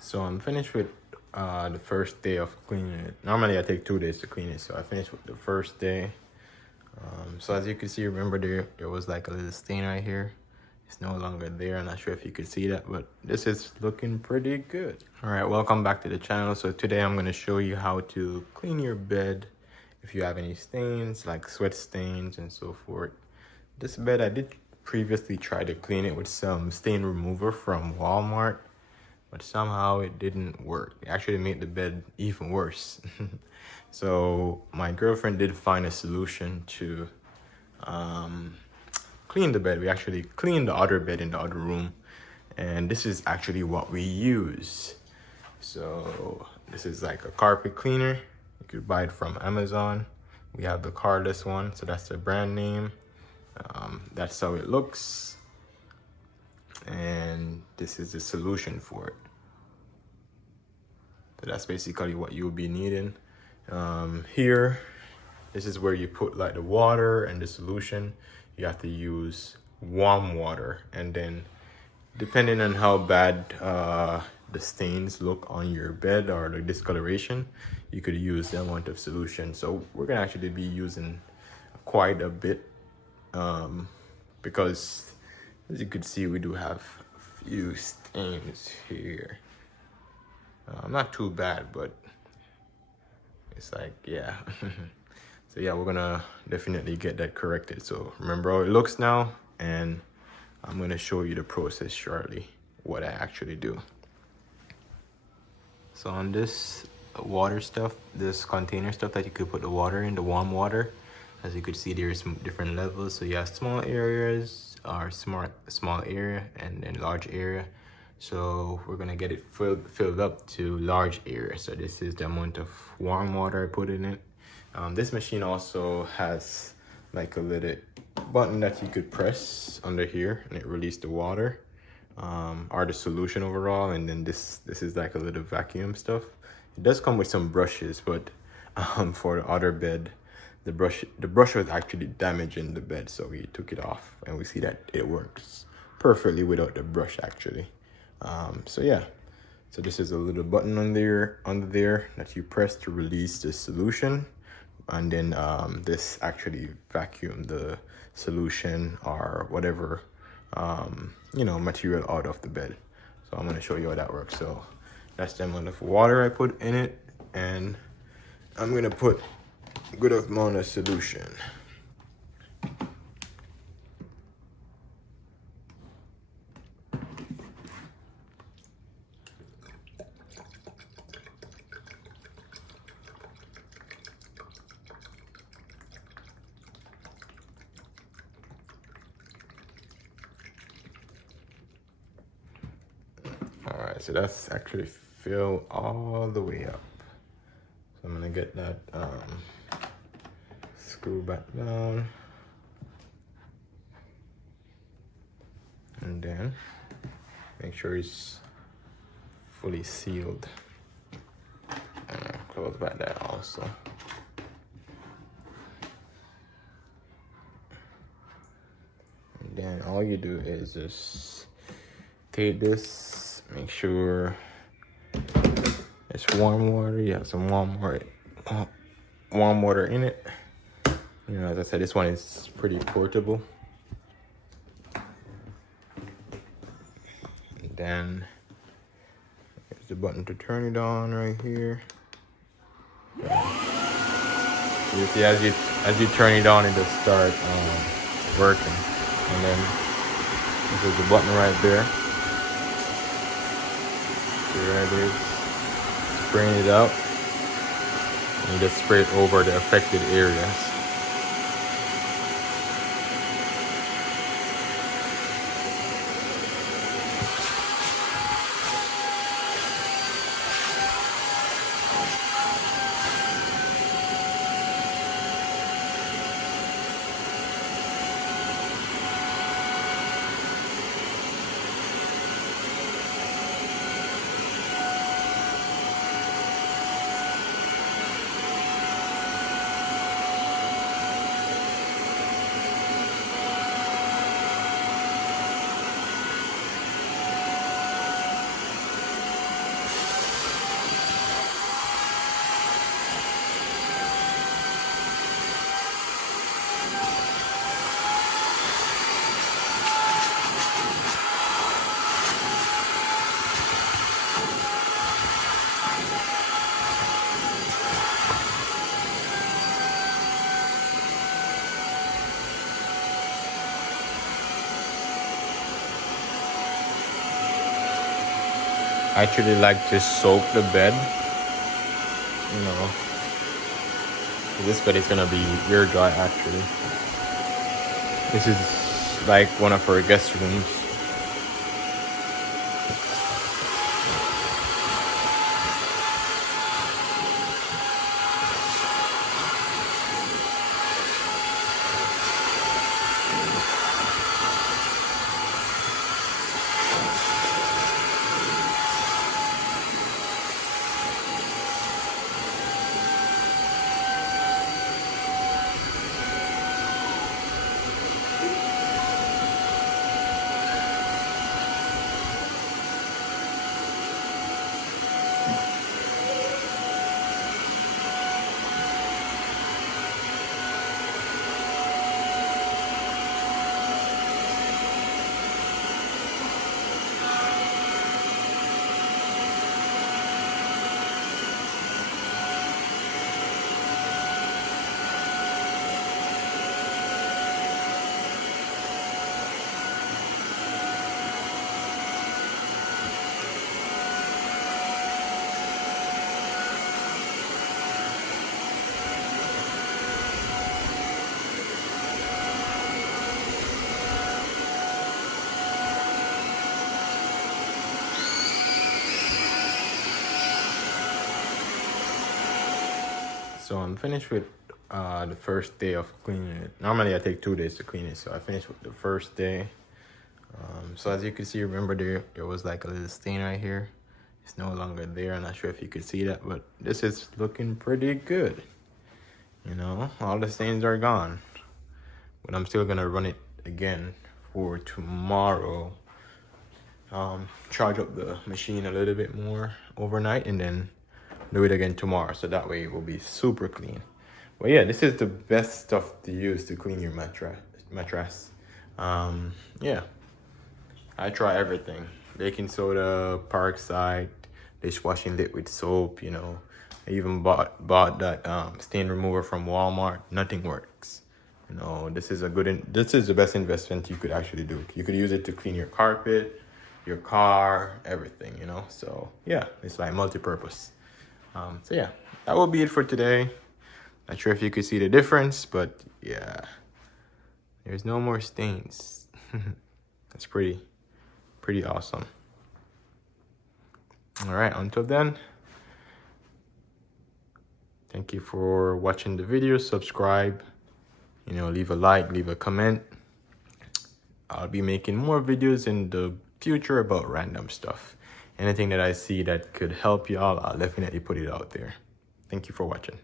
So I'm finished with the first day of cleaning it. Normally I take 2 days to clean it, so I finished with the first day. So as you can see, remember there was like a little stain right here. It's no longer there. I'm not sure if you could see that, but this is looking pretty good. All right, welcome back to the channel. So today I'm going to show you how to clean your bed if you have any stains, like sweat stains and so forth. This bed, I did previously try to clean it with some stain remover from Walmart, but somehow it didn't work. It actually made the bed even worse. So my girlfriend did find a solution to clean the bed. We actually cleaned the other bed in the other room, and this is actually what we use. So this is like a carpet cleaner. You could buy it from Amazon. We have the cardless one, so that's the brand name. That's how it looks, and this is the solution for it. So that's basically what you'll be needing. Here, this is where you put like the water and the solution. You have to use warm water, and then depending on how bad the stains look on your bed or the discoloration, you could use the amount of solution. So we're gonna actually be using quite a bit because as you could see, we do have a few stains here. Not too bad, but it's like, yeah. So yeah, we're gonna definitely get that corrected. So remember how it looks now, and I'm gonna show you the process shortly, what I actually do. So on this water stuff, this container stuff that you could put the water in, the warm water, as you could see, there's different levels. So you have small areas, or small area, and then large area. So we're gonna get it filled up to large area. So this is the amount of warm water I put in it. This machine also has like a little button that you could press under here, and it releases the water or the solution overall. And then this is like a little vacuum stuff. It does come with some brushes, but for the other bed, the brush was actually damaging the bed, so we took it off, and we see that it works perfectly without the brush actually. So yeah, so this is a little button under there that you press to release the solution, and then this actually vacuum the solution or whatever material out of the bed. So I'm going to show you how that works. So that's the amount of water I put in it, and I'm going to put a good amount of solution. All right, so that's actually filled all the way up. So I'm gonna get that screw back down, and then make sure it's fully sealed. Close back that also. And then all you do is just take this, make sure it's warm water. You have some warm water in it. You know, as I said, this one is pretty portable. And then there's the button to turn it on right here. You see, as you turn it on, it just start working. And then this is the button right there. See, there it is. Spraying it out, and you just spray it over the affected areas. I actually like to soak the bed, you know. This bed is gonna be air dry actually. This is like one of our guest rooms. So I'm finished with the first day of cleaning it. Normally I take 2 days to clean it, so I finished with the first day. So as you can see, remember there was like a little stain right here. It's no longer there. I'm not sure if you could see that, but this is looking pretty good. You know, all the stains are gone. But I'm still gonna run it again for tomorrow. Charge up the machine a little bit more overnight and then do it again tomorrow, so that way it will be super clean. But yeah, this is the best stuff to use to clean your mattress. Yeah, I try everything: baking soda, Parkside, dishwashing liquid soap. You know, I even bought that stain remover from Walmart. Nothing works. You know, this is the best investment you could actually do. You could use it to clean your carpet, your car, everything. You know, so yeah, it's like multi-purpose. So yeah, that will be it for today. Not sure if you could see the difference, but yeah, there's no more stains. That's pretty awesome. All right, until then, thank you for watching the video. Subscribe, you know, leave a like, leave a comment. I'll be making more videos in the future about random stuff. Anything that I see that could help y'all, I'll definitely put it out there. Thank you for watching.